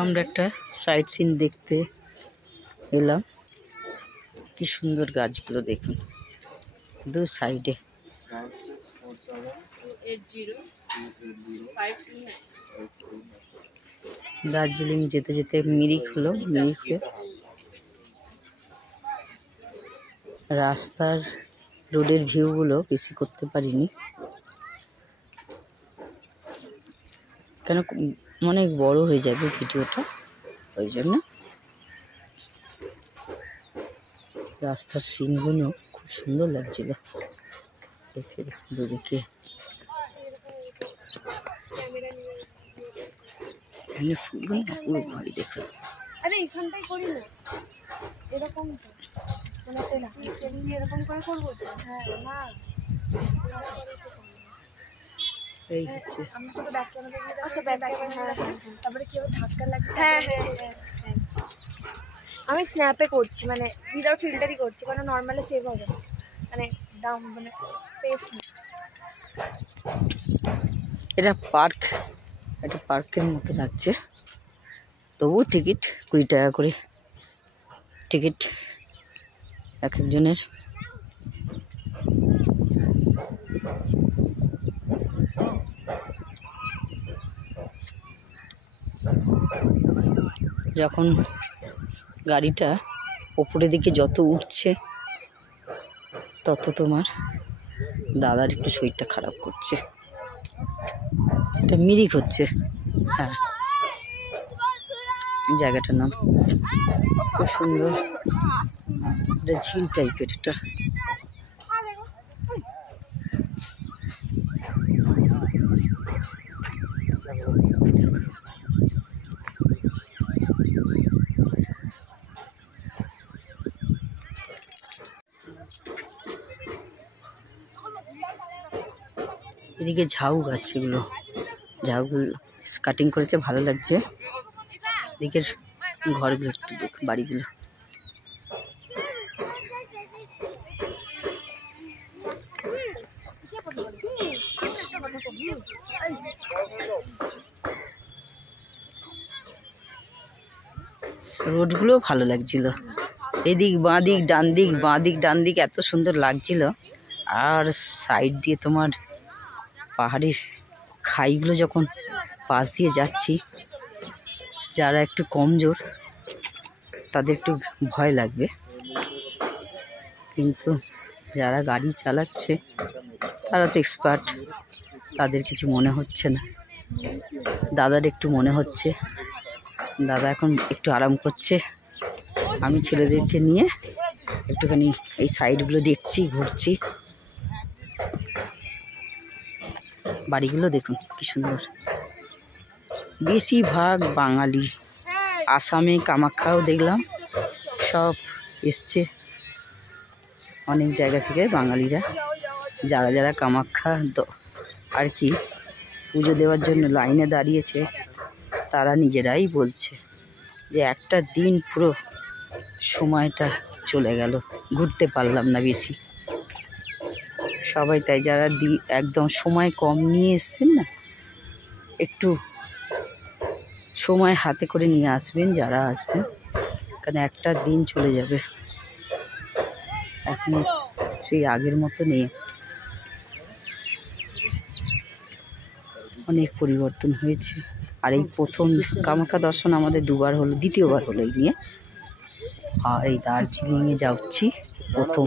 আমরা একটা site scene দেখতে এলাম। কি সুন্দর গাছগুলো দেখুন দু সাইডে। দার্জিলিং যেতে যেতে মিরিক হলো, মিরিকে রাস্তার রোডের ভিউগুলো বেশি করতে পারিনি, কেন অনেক বড় হয়ে যাবে ভিডিওটা, ওই জন্য। রাস্তার সিনগুলো খুব সুন্দর লাগছিল দেখতে দুদিকে। এখানে ফুলগুলো পুরো বাড়ি দেখুন। আরে এখানটাই করি না, এরকম তো মানে সেলফি এরকম করে করব তো। হ্যাঁ না এই হচ্ছে আমি তো ব্যাক ক্যামেরা দিয়ে। আচ্ছা ব্যাক ক্যামেরা, তারপরে কি ধাক্কা লাগে। হ্যাঁ হ্যাঁ হ্যাঁ, আমি স্ন্যাপে করছি, মানে উইদাউট ফিল্টারই করছি, কারণ নর্মালি সেভ হবে মানে দাম মানে স্পেস নেই। এটা পার্ক, এটা পার্কের মতো লাগছে, তবু টিকিট 20 টাকা করে টিকিট এক একজনের। যখন গাড়িটা ওপরের দিকে যত উঠছে তত তোমার দাদার একটু শরীরটা খারাপ করছে। এটা মিরিক হচ্ছে, হ্যাঁ জায়গাটার নাম খুব সুন্দর। এটা ঝিল টাইপের, এটা এদিকে ঝাউ গাছ, এগুলো ঝাউগুলো কাটিং করেছে, ভালো লাগছে। এদিকের ঘরগুলো একটু দেখ, বাড়িগুলো রোডগুলো ভালো লাগছিল। এদিক বাঁদিক ডান দিক, বাঁদিক ডান দিক এত সুন্দর লাগছিল। আর সাইড দিয়ে তোমার পাহাড়ের খাইগুলো যখন পাশ দিয়ে যাচ্ছি, যারা একটু কমজোর তাদের একটু ভয় লাগবে, কিন্তু যারা গাড়ি চালাচ্ছে তারা তো এক্সপার্ট, তাদের কিছু মনে হচ্ছে না। দাদার একটু মনে হচ্ছে, দাদা এখন একটু আরাম করছে। আমি ছেলেদেরকে নিয়ে একটুখানি এই সাইডগুলো দেখছি, ঘুরছি। বাড়িগুলো দেখুন কি সুন্দর, বেশিরভাগ বাঙালি। আসামে কামাখ্যাও দেখলাম, সব এসছে অনেক জায়গা থেকে বাঙালিরা, যারা যারা কামাখ্যা আর কি পুজো দেওয়ার জন্য লাইনে দাঁড়িয়েছে, তারা নিজেরাই বলছে যে একটা দিন পুরো সময়টা চলে গেল, ঘুরতে পারলাম না বেশি। সবাই তাই, যারা একদম সময় কম নিয়ে এসছেন না, একটু সময় হাতে করে নিয়ে আসবেন যারা আসবেন, কারণ একটা দিন চলে যাবে। এখন সেই আগের মতো নেই, অনেক পরিবর্তন হয়েছে। আর এই প্রথম কামাখ্যা দর্শন আমাদের দুবার হলো, দ্বিতীয়বার হলো এই নিয়ে। আর এই দার্জিলিংয়ে যাচ্ছি প্রথম।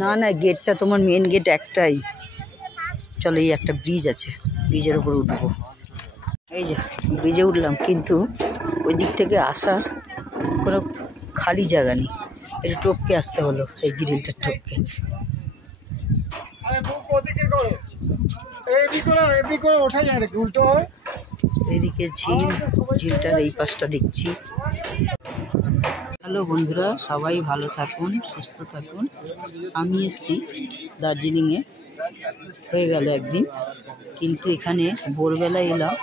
না না, গেটটা তোমার মেন গেট একটাই। চলো, এই একটা ব্রিজ আছে, ব্রিজের উপর উঠবো। এই যে ব্রিজে উঠলাম, কিন্তু ওই দিক থেকে আসার কোনো খালি জায়গা নেই, এটা টপকে আসতে হলো, এই গ্রিলটা টপকে। এইদিকে ঝিল, ঝিলটার এই পাশটা দেখছি। হ্যালো বন্ধুরা, সবাই ভালো থাকুন, সুস্থ থাকুন। আমি এসেছি দার্জিলিংয়ে, হয়ে গেল একদিন, কিন্তু এখানে ভোরবেলা এলাম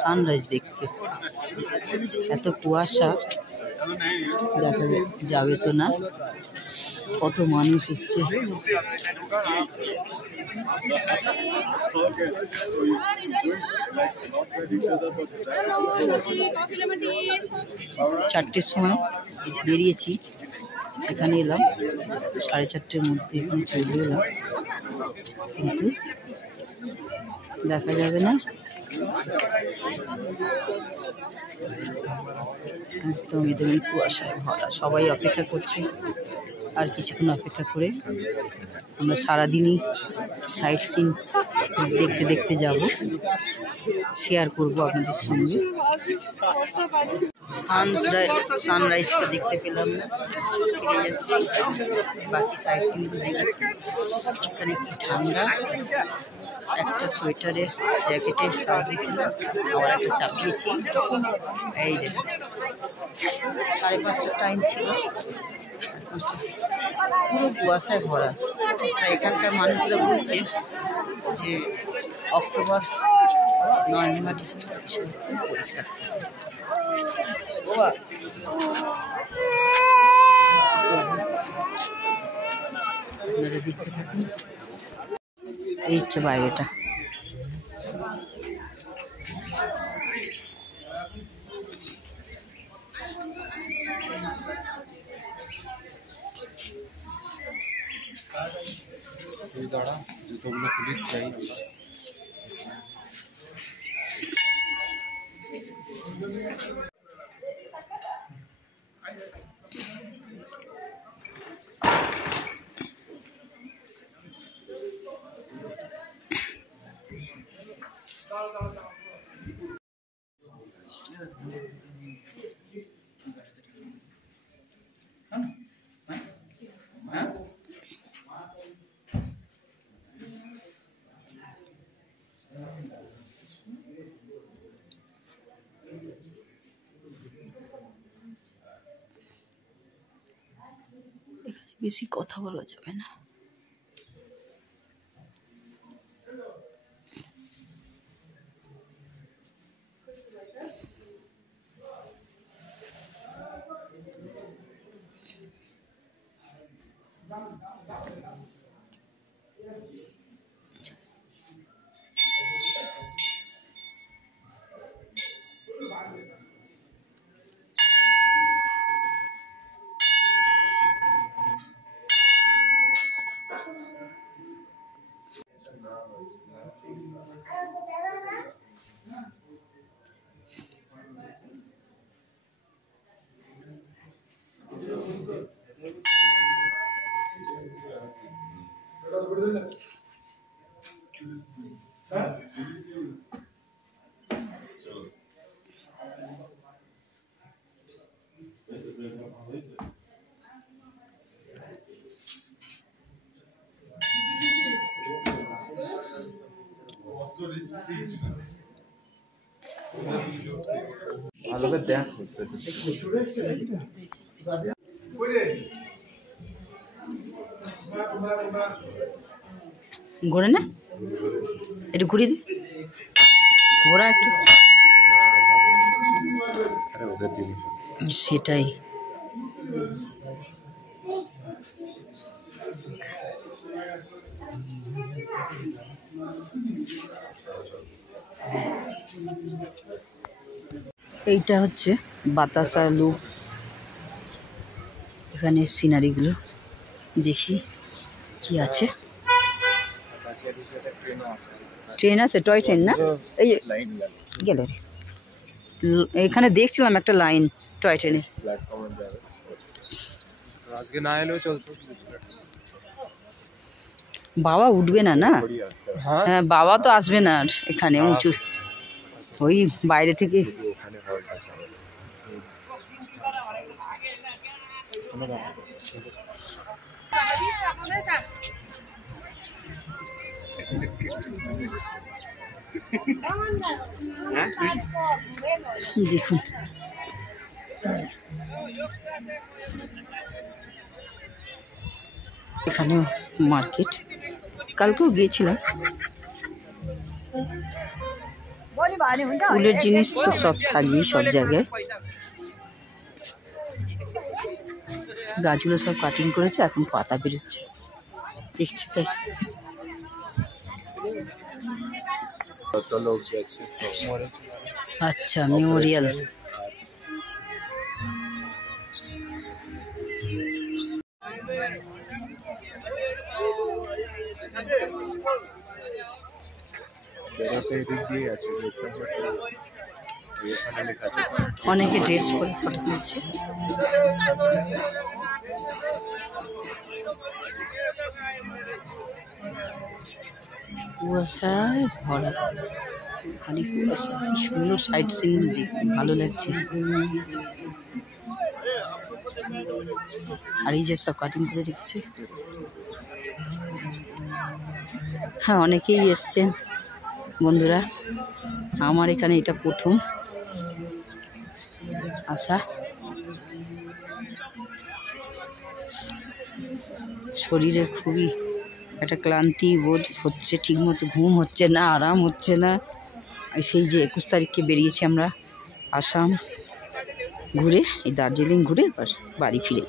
সানরাইজ দেখতে। এত কুয়াশা, দেখা যাবে তো না, কত মানুষ এসছে। চারটের সময় বেরিয়েছি, এখানে এলাম 4:30-র মধ্যে এখানে চলে এলাম, কিন্তু দেখা যাবে না, একদম এদের কুয়াশায় ভরা। সবাই অপেক্ষা করছে, আর কিছুক্ষণ অপেক্ষা করে আমরা সারাদিনই সাইট সিন দেখতে দেখতে যাব, শেয়ার করব আপনাদের সঙ্গে। সানরাইজ তো দেখতে পেলাম না, ফিরে যাচ্ছি, বাকি সাইট সিন দেখব। এখানে কি ঠান্ডা, একটা সোয়েটারে জ্যাকেটে কাপড় দিয়েছিলাম, আবার একটা চাপিয়েছি। এই দেখুন 5:30টার টাইম ছিল, 5:30 পুরো কুয়াশায় ভরা। তাই এখানকার মানুষরা বলছে যে অক্টোবর, নভেম্বর, ডিসেম্বর ভীষণ পরিষ্কার থাকে। আপনারা দেখতে থাকুন। এই হচ্ছে বাইরেটা। দাঁড়া, জুতোগুলো খুলি যাই। বেশি কথা বলা যাবে না। ভালো করে দেখ ঘোরে না, একটু ঘুরিয়ে দি, ঘোরা একটু। সেটাই এইটা হচ্ছে বাতাসা লুপ। এখানে সিনারিগুলো দেখি কি আছে। ট্রেন আছে, টয় ট্রেন না? এই গেলে রে, এখানে দেখছিলাম একটা লাইন টয় ট্রেনে। আজকে না এলেও চলতো। বাবা উঠবে না, না? হ্যাঁ, বাবা তো আসবে না আর এখানে উঁচু, ওই বাইরে থেকে। দেখুন এখানে মার্কেট, কালকেও গিয়েছিলাম। ফুলের জিনিস তো সব থাকবেই সব জায়গায়। গাছগুলো সব কাটিং করেছে, এখন পাতা বেরোচ্ছে, দেখছি তাই। কত লোক গেছে সব। আচ্ছা, মেমোরিয়াল। বেরোতে এদিক দিয়ে আছে, এখানে লেখা আছে অনেকে ড্রেস পরে ফটো তুলছে। কুয়াশায় ভরা, খালি কুয়াশা। কি সুন্দর সাইড সিন, দেখতে ভালো লাগছে। আর এই যে সব কাটিং করে রেখেছে। হ্যাঁ, অনেকেই এসছেন বন্ধুরা। আমার এখানে এটা প্রথম আসা। শরীরে খুবই একটা ক্লান্তি বোধ হচ্ছে, ঠিকমতো ঘুম হচ্ছে না, আরাম হচ্ছে না। সেই যে 21 তারিখে বেরিয়েছি আমরা আসাম ঘুরে, এই দার্জিলিং ঘুরে এবার বাড়ি ফিরে।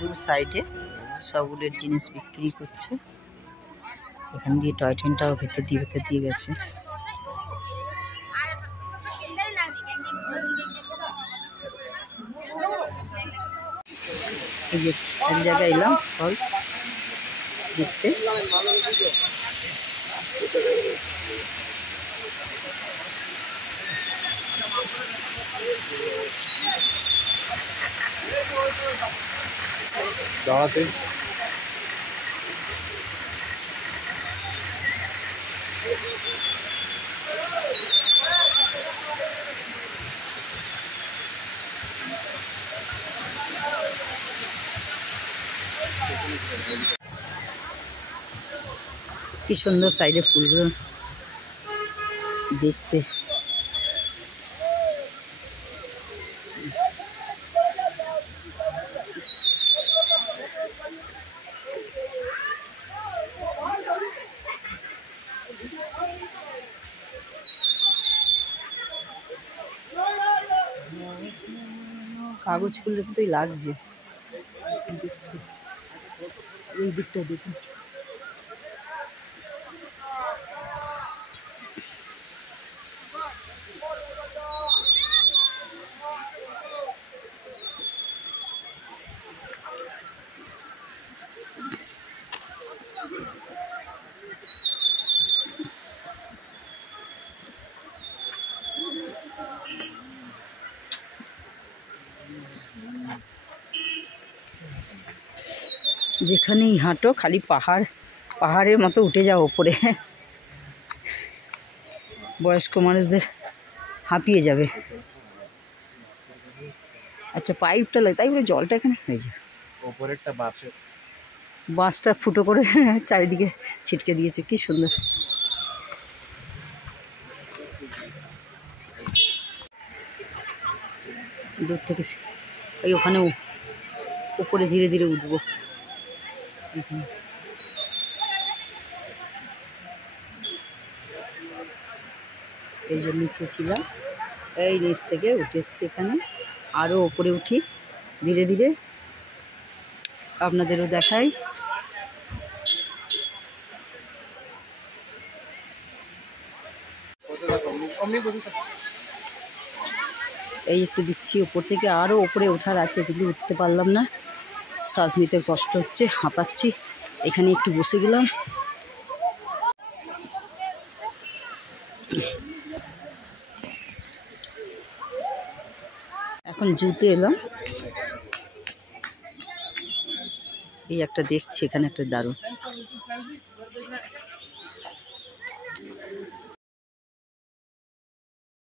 দু সাইডে সবগুলোর জিনিস বিক্রি করছে। এখান দিয়ে টয় ট্রেনটাও ভেতর দিয়ে গেছে। এই যে এক জায়গায় এলাম ফলস দেখতে। দাঁড়াতে কি সুন্দর সাইডে ফুলগুলো দেখতে। কাগজ ফুলের মতোই লাগছে দেখতে। এই দিকটা দেখুন, যেখানেই হাঁটো খালি পাহাড়ের মতো উঠে যাও ওপরে। বয়স্ক মানুষদের হাঁপিয়ে যাবে। আচ্ছা, পাইপটা লাগে, তাই বলে জলটা এখানে হয়ে যায়। ওপরে একটা বাঁশটা ফুটো করে চারিদিকে ছিটকে দিয়েছে, কি সুন্দর। দূর থেকে এই ওখানে উপরে ধীরে ধীরে উঠবো। এই যে নিচে ছিলাম, এই নিচ থেকে উঠে এসছি এখানে। আরও ওপরে উঠি ধীরে ধীরে, আপনাদেরও দেখাই। এই একটু দিচ্ছি ওপর থেকে, আরও ওপরে ওঠার আছে কিন্তু উঠতে পারলাম না, শ্বাস নিতে কষ্ট হচ্ছে, হাঁপাচ্ছি। এখানে একটু বসে গেলাম। এখন জুতে এলাম। এই একটা দেখছি এখানে একটা দারুণ।